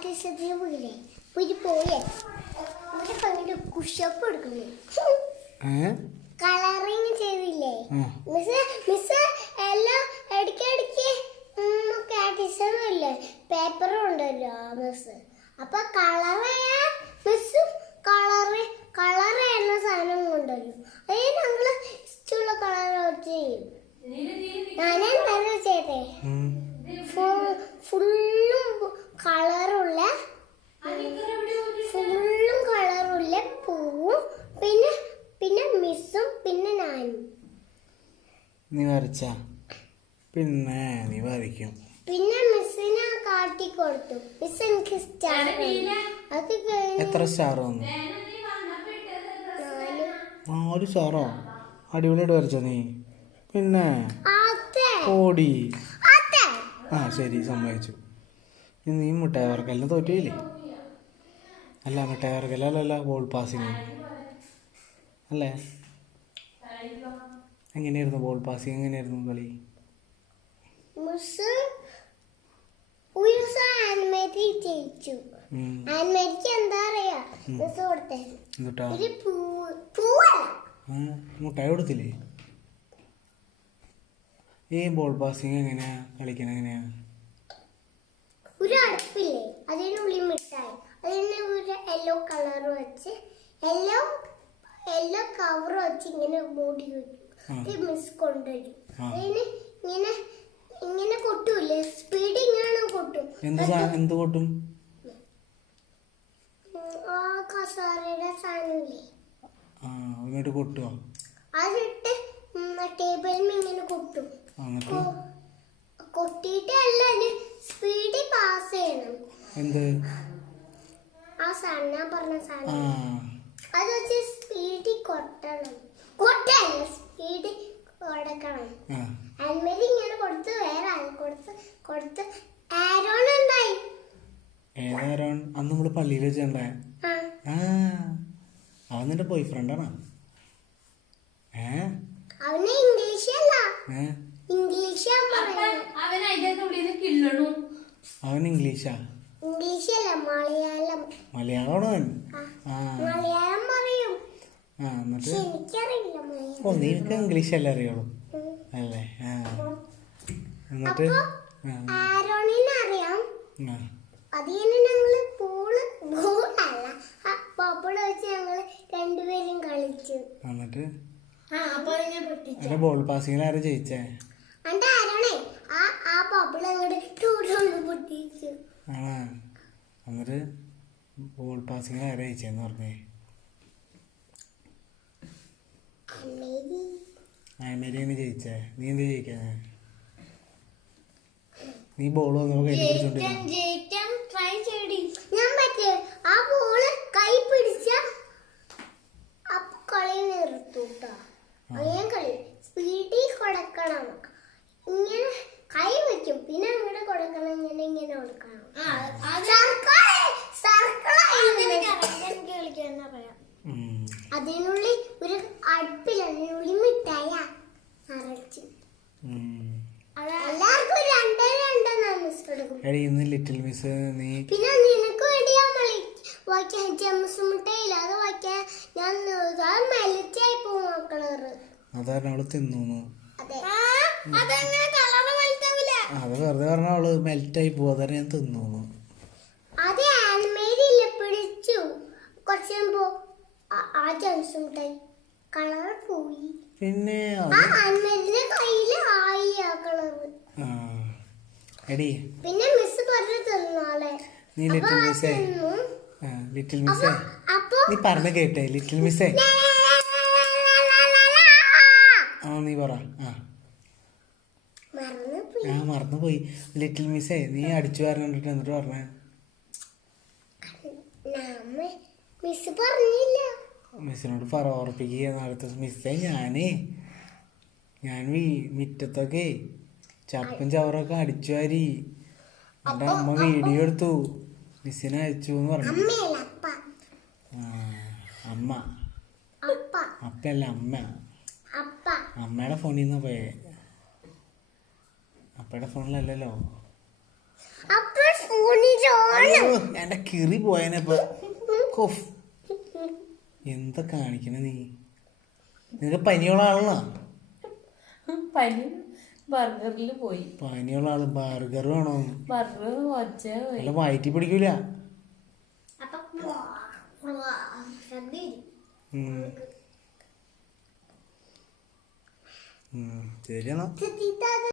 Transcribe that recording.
Practice പോയില്ലേ ഒരു പോയേ കുഷപ്പ് എടുക്കുന്നു കളറിങ് ചെയ്തില്ലേ മിസ് എല്ലാം ഇടയ്ക്കിടയ്ക്ക് പ്രാക്ടീസൊന്നും ഇല്ലേ പേപ്പറും ഉണ്ടല്ലോ മിസ് അപ്പൊ കളറായ മിസ്സും കളർ എന്ന സാധനം കൊണ്ടുവരും അത് ഞങ്ങള് ഇഷ്ടമുള്ള കളർ ചെയ്യും. ഞാനെന്താ ചെയ്തേ ഫുള്ളും കളറുള്ള പൂവും പിന്നെ മിസ്സും പിന്നെ ഞാനും. നീ വരച്ച പിന്നെ നീ വരയ്ക്കും. പിന്നെ മിസ്സിനെ കാട്ടി കൊടുത്തു. മിസ് എനിക്ക് സ്റ്റാർ അത് എത്ര സ്റ്റാർ വന്നു? 4 സ്റ്റാറോ? അടിപൊളിയായിട്ട് വരച്ചോ നീ. പിന്നെ ഓടി ആ ശരി സമ്മതിച്ചു. നീ മിഠായി വർക്കെല്ലാം തോറ്റില്ലേ? അല്ല മിഠായി വർക്കല്ല ബോൾ പാസിങ് അല്ലേ? എങ്ങനെയായിരുന്നു ബോൾ പാസിങ്? എങ്ങനെയായിരുന്നു കളി? മുട്ടായി കൊടുത്തില്ലേ? ഈ ബോൾ പാസിങ് എങ്ങനെയാ കളിക്കണ? എങ്ങനെയാ? ഒരു അടുപ്പില്ലേ അതിനുള്ളിൽ മിഠായി അതിന് ഒരു യെല്ലോ കളർ വെച്ച് യെല്ലോ കവർ വെച്ച് ഇങ്ങനെ മൂടി വെക്കും. മിസ് കൊണ്ടുവരും. അതിന് ഇങ്ങനെ കൊട്ടൂല്ലേ സ്പീഡ് ഇങ്ങനെ കൊട്ടും. എന്ത് കൊട്ടും? ആ കസാരയുടെ സാധനമില്ലേ എന്നിട്ട് കൊട്ടുവോ? അതിട്ട് ടേബിളിൽ ഇങ്ങനെ കൊട്ടും. കൊട്ടിട്ടല്ല സ്പീഡിൽ പാസ് ചെയ്യണം. എന്ത് ആ സാധനം ഞാൻ പറഞ്ഞ സാധനം അത് വെച്ച് സ്പീഡിൽ കൊട്ടണം. സ്പീഡിൽ കൊടുക്കണം. അന്മേരി ഇങ്ങനെ കൊടുത്ത് വേറെ ആൾ കൊടുത്ത് ആരോൺ ഉണ്ടായി. ഏതാരോൺ? അന്ന് നമ്മള് പള്ളിയിൽ വെച്ചിട്ടുണ്ടേ. അവൻ നിന്റെ ബോയ് ഫ്രണ്ടാണോ? അവന് ഇംഗ്ലീഷ് അല്ല ഇംഗ്ലീഷ് അവൻ ഇംഗ്ലീഷാ? ഇംഗ്ലീഷ് അല്ല മലയാളം. മലയാളമാണോ അവൻ? മലയാളം പറയും. എന്നിട്ട് എനിക്കറിയില്ല. ഓ നിനക്ക് ഇംഗ്ലീഷ് അല്ലേ അറിയുള്ളൂ അല്ലേ? എന്നിട്ട് ആരോണിനെ അറിയാം. അത് ഞങ്ങള് ബോളല്ല ബബിള് വെച്ച് ഞങ്ങള് രണ്ടുപേരും കളിച്ചു. എന്നിട്ട് ബോൾ പാസിങ്ങിൽ ആരാ ജയിച്ചേ? ആരോണേ ആ ബബിള് അങ്ങോട്ട് പൊട്ടിച്ചു. എന്നിട്ട് ബോൾ പാസിങ്ങിൽ ആരാ ജയിച്ചെന്ന് പറഞ്ഞേ? അമേരിയാണ് ജയിച്ചേ. നീ എന്ത് ജയിക്കാ? നീ ബോൾ വന്നപ്പോ കൈ പിടിച്ചോണ്ടിരുന്നു. ആ ബോള് കൈ പിടിച്ച കളി നിർത്തൂട്ടോ. കളി സ്പീഡിൽ കൊടുക്കണം. ഇങ്ങനെ കൈ വെക്കും പിന്നെ അങ്ങോട്ട് കൊടുക്കണം. ഇങ്ങനെ കൊടുക്കണം. അതിനുള്ളിൽ ഒരു അടുപ്പിൽ അതിനുള്ളിൽ മിഠായ നിറച്ച് എല്ലാവർക്കും രണ്ടെണ്ണം മിസ് കൊടുക്കും. ഇന്ന് ലിറ്റിൽ മിസ് നീ പിന്നെ നിനക്ക് വേണ്ടിയാ വായിക്കാൻ ജംസ് മുട്ടയില്ല അത് വായിക്കാൻ ഞാൻ മെലിച്ചായി പോകും കളറ്. അതാണ് അവള് തിന്നു. അത് വെറുതെ പറഞ്ഞ അവള് മെൽറ്റായി പോകും. അതാണ് ഞാൻ തിന്നു. അത് ആൽമേരിയില്ല പിടിച്ചു കുറച്ചുമ്പോ ആ ജംസ് മുട്ടായി കളർ പോയി. പിന്നെ കയ്യില് ആയി ആ കളറ്. പിന്നെ മിസ് പറഞ്ഞു തന്നാളെ നീ ലിറ്റിൽ മിസ്സേ നീ പറഞ്ഞ കേട്ടെ? ലിറ്റിൽ മിസ്സേ നീ പറ. മറന്നുപോയി. ലിറ്റിൽ മിസ്സേ നീ അടിച്ചു പറഞ്ഞിട്ട് എന്നിട്ട് പറഞ്ഞേ? മിസ് പറഞ്ഞില്ല. മിസ്സിനോട് ഓർപ്പിക്കുക അടുത്ത മിസ്സേ. ഞാൻ മുറ്റത്തൊക്കെ ചപ്പും ചവറൊക്കെ അടിച്ചു വാരി എൻ്റെ അമ്മ വീഡിയോ എടുത്തു മിസ്സിനെ അയച്ചു എന്ന് പറഞ്ഞു. അമ്മ അപ്പല്ല അമ്മ. അമ്മയുടെ ഫോണിൽ നിന്ന് പോയേ. അപ്പയുടെ ഫോണിലല്ലല്ലോ. ഫോണിലാണ് എന്റെ കിറി പോയനെപ്പോ കോഫ് എന്താ കാണിക്കണ നീ നിനക്ക് പനിയുള്ള ആളാ പനി ബർഗറിൽ പോയി. പനിയുള്ള ആള് ബർഗർ വേണോ ബർഗർ ഒച്ച പോയി. അല്ല വയറ്റി പിടിക്കൂല. അപ്പൊ ശരിയാണോ?